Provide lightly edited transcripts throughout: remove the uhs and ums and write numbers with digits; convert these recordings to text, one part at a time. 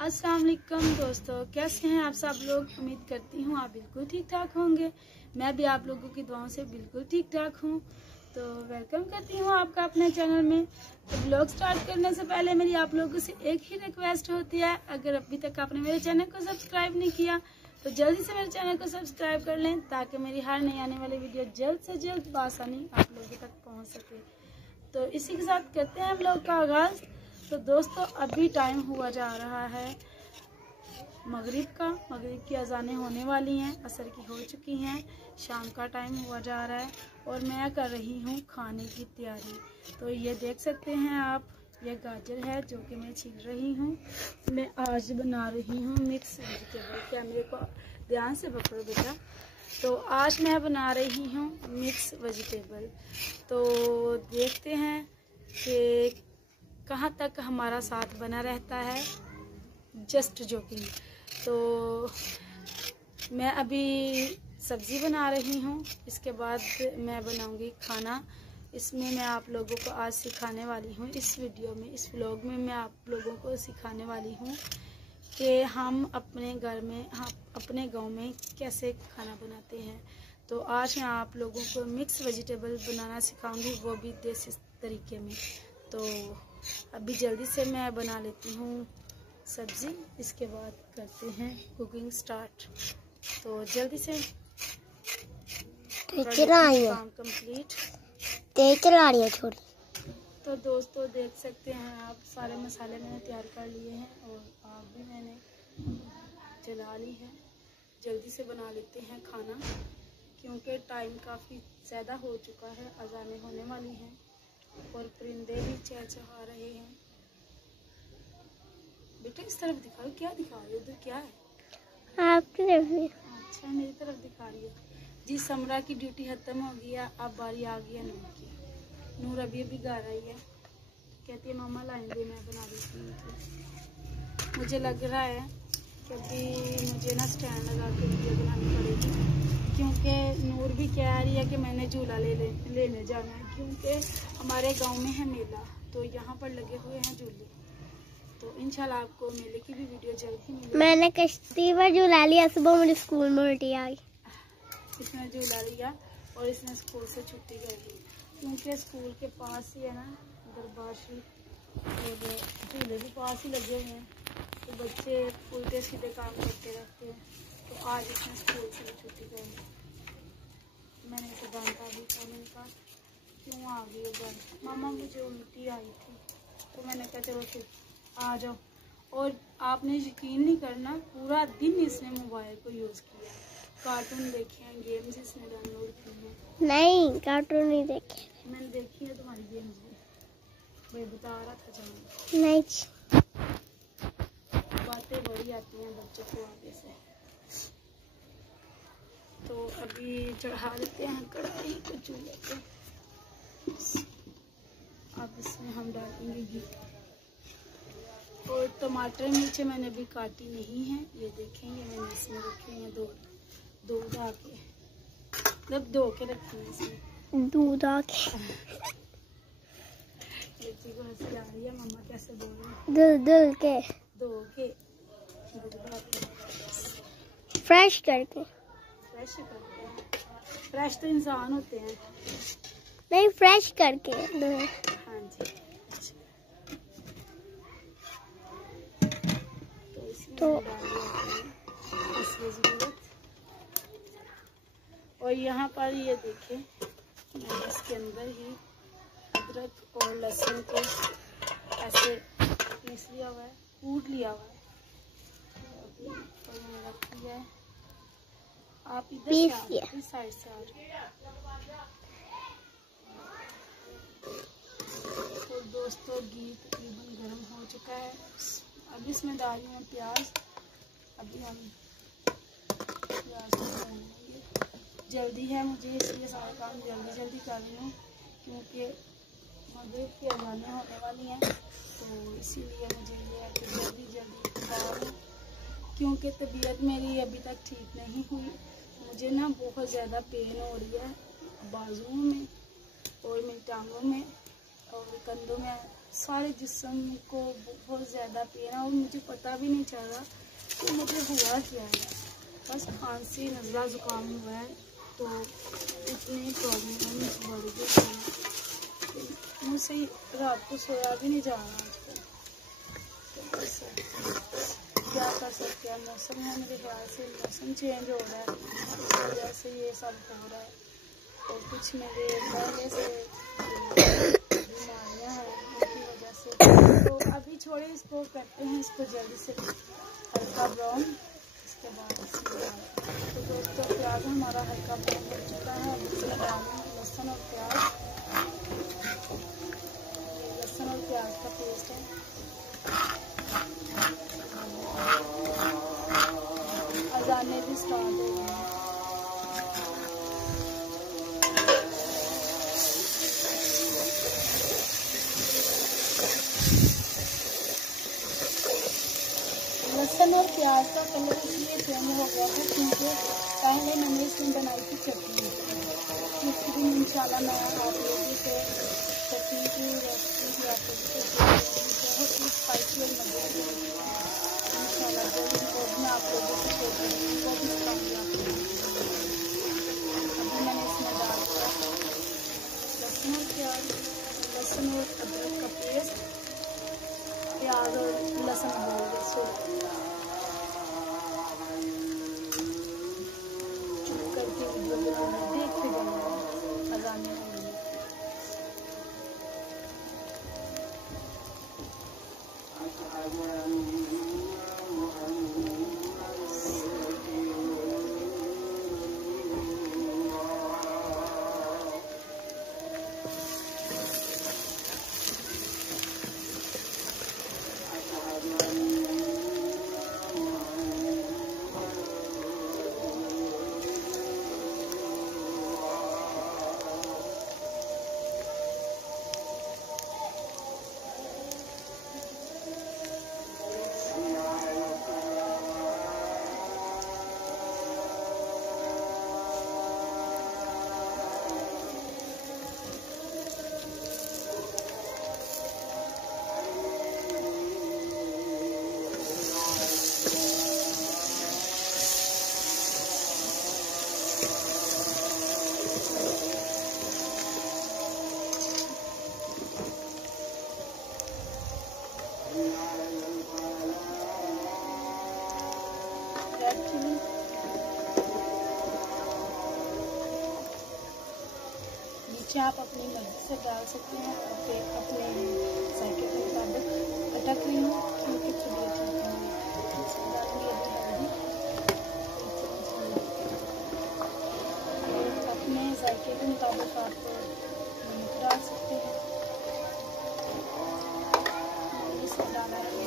अस्सलाम वालेकुम दोस्तों, कैसे हैं आप सब लोग। उम्मीद करती हूँ आप बिल्कुल ठीक ठाक होंगे। मैं भी आप लोगों की दुआओं से बिल्कुल ठीक ठाक हूँ। तो वेलकम करती हूँ आपका अपने चैनल में। तो ब्लॉग स्टार्ट करने से पहले मेरी आप लोगों से एक ही रिक्वेस्ट होती है, अगर अभी तक आपने मेरे चैनल को सब्सक्राइब नहीं किया तो जल्दी से मेरे चैनल को सब्सक्राइब कर लें, ताकि मेरी हर नई आने वाली वीडियो जल्द से जल्द बासानी आप लोगों तक पहुँच सके। तो इसी के साथ करते हैं हम लोग का आगाज़। तो दोस्तों अभी टाइम हुआ जा रहा है मगरिब की अजानें होने वाली हैं, असर की हो चुकी हैं, शाम का टाइम हुआ जा रहा है और मैं कर रही हूँ खाने की तैयारी। तो ये देख सकते हैं आप, ये गाजर है जो कि मैं छील रही हूँ। मैं आज बना रही हूँ मिक्स वेजिटेबल। कैमरे को ध्यान से पकड़ो बेटा। तो आज मैं बना रही हूँ मिक्स वेजिटेबल। तो देखते हैं कि कहाँ तक हमारा साथ बना रहता है। Just joking. तो मैं अभी सब्ज़ी बना रही हूँ, इसके बाद मैं बनाऊँगी खाना। इसमें मैं आप लोगों को आज सिखाने वाली हूँ, इस वीडियो में, इस व्लॉग में मैं आप लोगों को सिखाने वाली हूँ कि हम अपने घर में, हम अपने गांव में कैसे खाना बनाते हैं। तो आज मैं आप लोगों को मिक्स वेजिटेबल बनाना सिखाऊंगी, वो भी देसी तरीके में। तो अभी जल्दी से मैं बना लेती हूँ सब्ज़ी, इसके बाद करते हैं कुकिंग स्टार्ट। तो जल्दी से काम कंप्लीट चला रही है छोड़ी। तो दोस्तों देख सकते हैं आप, सारे मसाले मैंने तैयार कर लिए हैं और आग भी मैंने जला ली है। जल्दी से बना लेते हैं खाना, क्योंकि टाइम काफ़ी ज़्यादा हो चुका है, अज़ानें होने वाली हैं और परिंदे भी चहचहा रहे हैं। बेटा इस तरफ दिखाओ, क्या दिखा रही हो, उधर क्या है आपकी तरफ? अच्छा मेरी तरफ दिखा रही हो जी। समरा की ड्यूटी खत्म हो गया, अब बारी आ गई है नूर की। नूर अभी गा रही है, कहती है मामा लाएंगे, मैं बना देती हूँ। मुझे लग रहा है कि अभी मुझे ना स्टैंड लगा के वीडियो बनानी पड़ेगी, क्योंकि नूर भी कह रही है कि मैंने झूला लेने जाना है, क्योंकि हमारे गांव में है मेला, तो यहाँ पर लगे हुए हैं झूले। तो इंशाल्लाह आपको मेले की भी वीडियो जल्द ही मिलेगी। मैंने कश्ती पर झूला लिया, सुबह मुझे स्कूल में उल्टी आ गई। इसने झूला लिया और इसने स्कूल से छुट्टी कर दी, क्योंकि स्कूल के पास ही है ना दरबाशी, और झूले भी पास ही लगे हुए हैं, तो बच्चे उल्टे सीधे काम करते रहते हैं। तो आज इसने स्कूल से भी छुट्टी कर दी। मैंने इसे डांटा भी था, मैंने कहा क्यों आ गई है घर। मामा मुझे उल्टी आई थी, तो मैंने कहा चलो फिर आ जाओ। और आपने यकीन नहीं करना, पूरा दिन इसने मोबाइल को यूज़ किया, कार्टून देखे हैं, गेम्स इसने डाउनलोड किए हैं। नहीं कार्टून नहीं देखे। मैंने देखी है तुम्हारी गेम्स भी, भाई बता रहा था जान। नहीं बातें बड़ी आती हैं बच्चों को आगे से। तो अभी चढ़ा देते हैं कढ़ाई को चूल्हे पे। अब इसमें हम डालेंगे घी और टमाटर मिर्चें मैंने अभी काटी नहीं है, ये देखेंगे मैंने इसमें रखे हैं दो धागे, मतलब धो के रखे हैं इसमें, दूध आके बच्ची को हंसी आ रही है, मम्मा कैसे बोल रही दुल के धो के फ्रेश करके। फ्रेश करते हैं, फ्रेश तो इंसान होते हैं। नहीं फ्रेश करके। हाँ जी। तो ज़रूरत। और यहाँ पर ये देखें, मैंने इसके अंदर ही अदरक और लहसुन को ऐसे पीस लिया हुआ है, कूट लिया हुआ है। तो मैंने रख दिया है। आप इधर से इस साइड से आ रहे। तो दोस्तों घी तकरीबन गर्म हो चुका है, अब इसमें डाल रही हूँ प्याज। अभी हम प्याज को डालेंगे, जल्दी है मुझे इसलिए सारा काम जल्दी कर रही हूँ, क्योंकि मगरिब की अज़ानें होने वाली हैं, तो इसीलिए मुझे ये है कि जल्दी डालूँ, क्योंकि तबीयत मेरी अभी तक ठीक नहीं हुई। मुझे ना बहुत ज़्यादा पेन हो रही है बाजुओं में और मेरी टांगों में और कंधों में सारे जिस्म को बहुत ज़्यादा पेन है और मुझे पता भी नहीं चल रहा कि मुझे हुआ क्या है। बस खांसी नज़ला ज़ुकाम हुआ है, तो इतनी प्रॉब्लम बढ़ गई है, मुझसे रात को सोया भी नहीं जा रहा आजकल। तो बस क्या कर सकते हैं, मौसम है, मेरे ख्याल से मौसम चेंज हो रहा है, इस वजह से ये सब हो रहा है। और कुछ मेरे पहले से बीमारियाँ हैं उनकी वजह से। तो अभी छोड़े इसको, करते हैं इसको जल्दी से हल्का ब्राउन, इसके बाद तो दोस्तों प्याज हमारा हल्का ब्राउन हो चुका है। अब इसमें डालेंगे लहसुन और प्याज। लहसुन और प्याज का पेस्ट है। अजाने भी स्टार्ट हो गए हैं। लहसुन और प्याज का कलर इसलिए चेंज हो गया था क्योंकि पहले मैंने इसमें बनाई थी चटनी। दूसरी दिन इंशाल्लाह मैं आप लोगों से चटनी की रेसिपी बहुत ही स्पाइसी और मज़ेदार होगी इंशाल्लाह। जो मैं आप लोगों से शेयर करूँगी वो भी खाऊंगी। अभी मैंने इसमें डाल दिया लहसुन और प्याज, लहसुन और अदरक का पेस्ट, प्याज और लहसुन हो गया चुप करके वीडियो देखते जाना अजाने हो गई। नीचे आप अपनी मर्जी से डाल सकते हैं, अपने जायके के मुताबिक। अटक रही हूँ क्योंकि चलिए डालेंगे अभी हल्दी। अपने जायके के मुताबिक आप नमक डाल सकते हैं। इसमें डाला है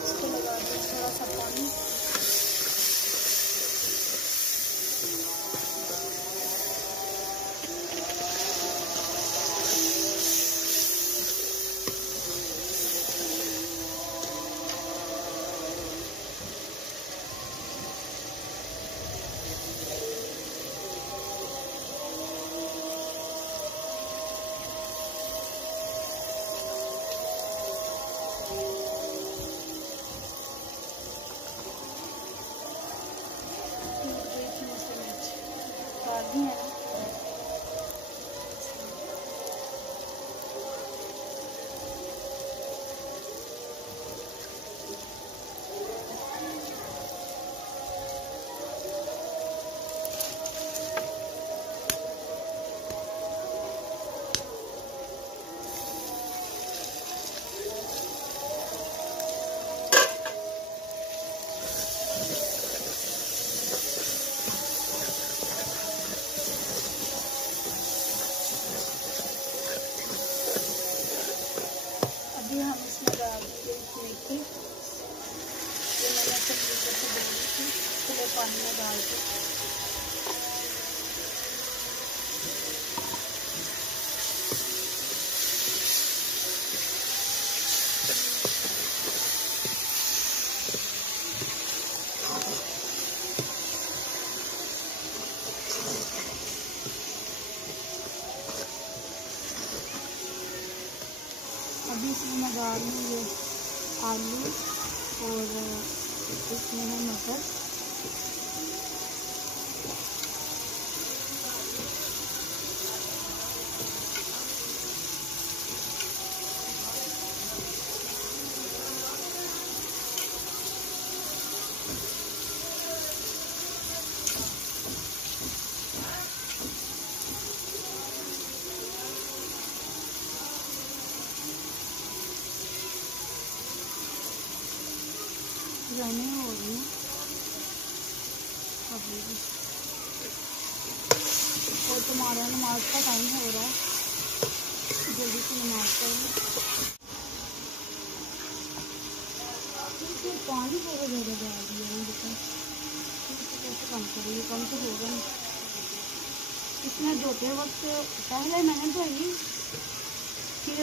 इसको लगा दें थोड़ा सा पानी। पानी में डाल के अभी इसमें मैं डाल दूँ ये आलू और इसमें है मटर। जाने हो रही हूँ अभी भी, और तुम्हारा नमाज का टाइम हो रहा है, जल्दी से नमाज पढ़। पानी बहुत ज़्यादा डाल दिया है, देखो कैसे कम करेंगे, कम तो होगा नहीं। इसमें धोते वक्त पहले मैंने धोई, फिर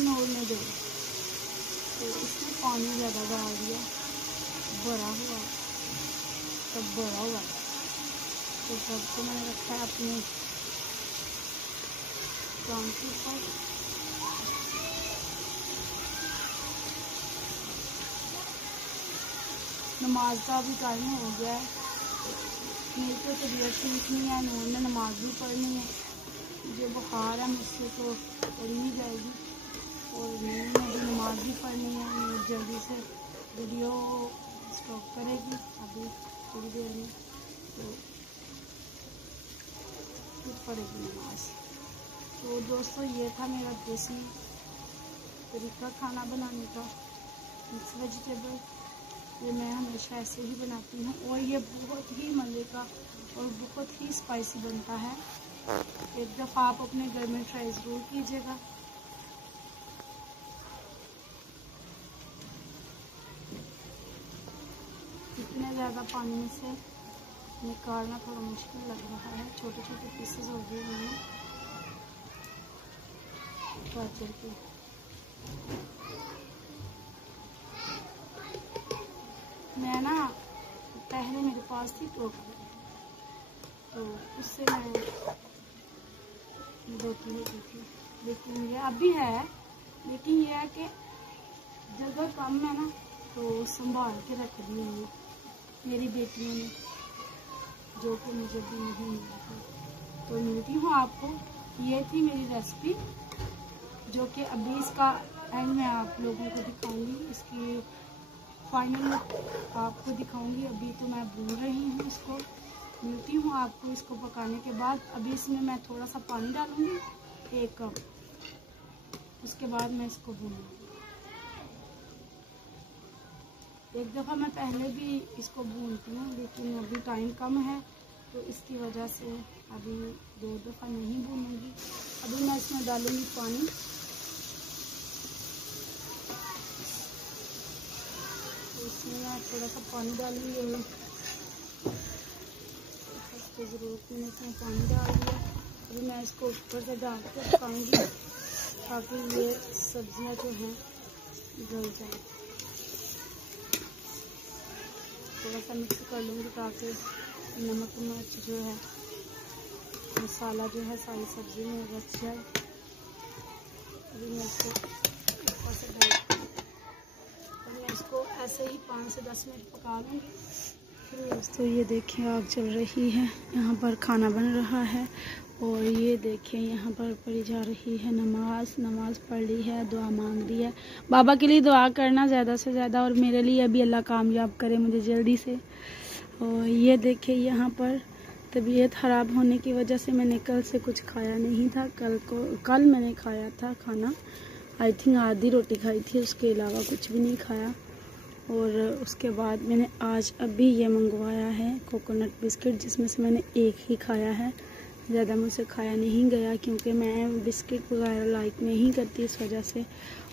नोर में धोई, तो इसमें पानी ज़्यादा डाल दिया, बड़ा हुआ तब बड़ा हुआ, तो सबको मैंने रखा है अपने काम के ऊपर। नमाज का भी टाइम हो गया है, मेरी तो तबीयत ठीक नहीं है, नूर में नमाज भी पढ़नी है, मुझे बुखार है, मुझसे तो पढ़ी नहीं जाएगी, और नूर में भी नमाज भी पढ़नी है। मैं जल्दी से वीडियो स्टॉप करेगी अभी थोड़ी देर में, तो फिर पढ़ेगी नमाज। तो दोस्तों ये था मेरा देसी तरीका खाना बनाने का, मिक्स वेजिटेबल। ये मैं हमेशा ऐसे ही बनाती हूँ, और ये बहुत ही मज़े का और बहुत ही स्पाइसी बनता है। एक दफ़ा आप अपने घर में ट्राई ज़रूर कीजिएगा। इतने ज़्यादा पानी से निकालना थोड़ा मुश्किल लग रहा है, छोटे छोटे पीसेस हो गए हैं गाजर के। मैं ना पहले मेरे पास थी टोकरी, तो उससे मैं धोती होती थी, लेकिन ये अभी है, लेकिन ये है कि जगह कम है ना, तो संभाल के रख दी है मेरी बेटियों ने, जो कि मुझे भी नहीं मिला था। तो मिलती हूँ आपको, ये थी मेरी रेसिपी, जो कि अभी इसका एंड में आप लोगों को दिखाऊंगी, इसकी फाइनल लुक आपको दिखाऊंगी। अभी तो मैं भून रही हूँ इसको, मिलती हूँ आपको इसको पकाने के बाद। अभी इसमें मैं थोड़ा सा पानी डालूंगी, 1 कप, उसके बाद मैं इसको भूनूंगी। एक दफ़ा मैं पहले भी इसको भूनती हूँ, लेकिन अभी टाइम कम है, तो इसकी वजह से अभी 2 दफ़ा नहीं भूनूंगी। अभी मैं इसमें डालूंगी पानी, तो इसमें मैं थोड़ा सा पानी डालूंगी, इसकी ज़रूरत नहीं, इसमें पानी डाल दिया। अभी मैं इसको ऊपर से डाल के पकाऊंगी, ताकि ये सब्जियां जो हैं गल जाए। थोड़ा सा मिक्स कर लूँगी, ताकि नमक मिर्च जो है, मसाला जो है सारी सब्जी में रच जाए। अभी मैं इसको ऊपर से डाल, और मैं इसको ऐसे ही 5 से 10 मिनट पका लूँगी। फिर दोस्तों ये देखिए आग चल रही है, यहाँ पर खाना बन रहा है, और ये देखिए यहाँ पर पढ़ी जा रही है नमाज पढ़ ली है, दुआ मांग रही है। बाबा के लिए दुआ करना ज़्यादा से ज़्यादा, और मेरे लिए अभी अल्लाह कामयाब करे मुझे जल्दी से। और ये देखिए यहाँ पर तबीयत ख़राब होने की वजह से मैंने कल से कुछ खाया नहीं था। कल मैंने खाया था खाना, आई थिंक आधी रोटी खाई थी, उसके अलावा कुछ भी नहीं खाया। और उसके बाद मैंने आज अभी ये मंगवाया है कोकोनट बिस्किट, जिसमें से मैंने एक ही खाया है, ज़्यादा मुझसे खाया नहीं गया, क्योंकि मैं बिस्किट वगैरह लाइक नहीं करती इस वजह से।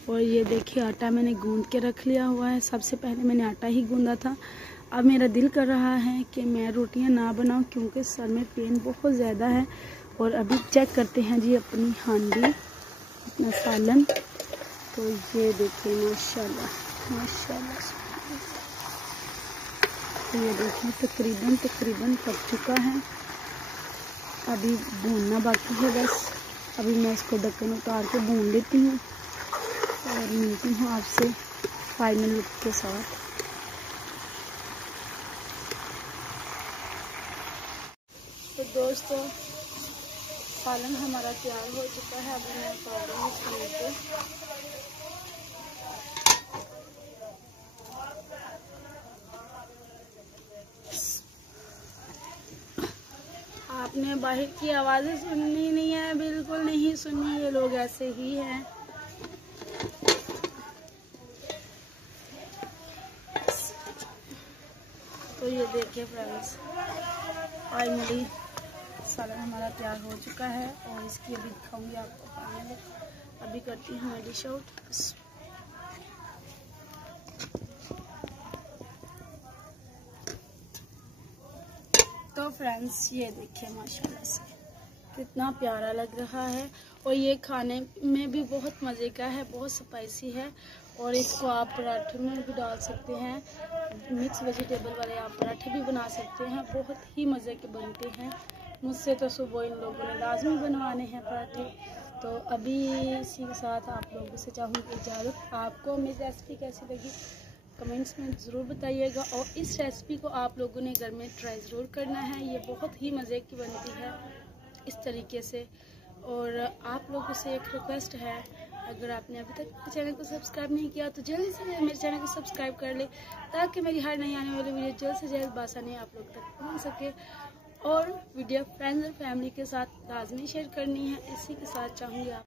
और ये देखिए आटा मैंने गूंद के रख लिया हुआ है, सबसे पहले मैंने आटा ही गूंदा था। अब मेरा दिल कर रहा है कि मैं रोटियां ना बनाऊं, क्योंकि सर में पेन बहुत ज़्यादा है। और अभी चेक करते हैं जी अपनी हांडी, अपना सालन। तो ये देखिए माशाल्लाह माशाल्लाह, तो ये देखिए तकरीबन पक चुका है, अभी भूनना बाकी है बस। अभी मैं इसको ढक्कन उतार के भून लेती हूँ, और मिलती हूँ आपसे फाइनल लुक के साथ। तो दोस्तों सालन हमारा तैयार हो चुका है। अभी मैं उतार रही हूँ खाने को। आपने बाहर की आवाज़ें सुननी नहीं है, बिल्कुल नहीं सुननी, ये लोग ऐसे ही हैं। तो ये देखिए फ्रेंड्स, फाइनली सालन हमारा तैयार हो चुका है और इसकी अभी दिखाऊंगी आपको फाइनली। अभी करती हूँ मैं डिश आउट। तो फ्रेंड्स ये देखिए माशाल्लाह से कितना प्यारा लग रहा है और ये खाने में भी बहुत मज़े का है, बहुत स्पाइसी है। और इसको आप पराठे में भी डाल सकते हैं, मिक्स वेजिटेबल वाले आप पराठे भी बना सकते हैं, बहुत ही मज़े के बनते हैं। मुझसे तो सुबह इन लोगों ने लाजमी बनवाने हैं पराठे। तो अभी इसी के साथ आप लोगों से चाहूँगी इजाज़त। आपको मेरी रेसिपी कैसी लगी कमेंट्स में ज़रूर बताइएगा और इस रेसिपी को आप लोगों ने घर में ट्राई ज़रूर करना है। ये बहुत ही मज़े की बनती है इस तरीके से। और आप लोगों से एक रिक्वेस्ट है, अगर आपने अभी तक चैनल को सब्सक्राइब नहीं किया तो जल्दी से मेरे चैनल को सब्सक्राइब कर ले, ताकि मेरी हर नई आने वाली वीडियो जल्द से जल्द बासानी आप लोग तक पहुंच सके। और वीडियो फ्रेंड्स और फैमिली के साथ लाजमी शेयर करनी है। इसी के साथ चाहूँगी आप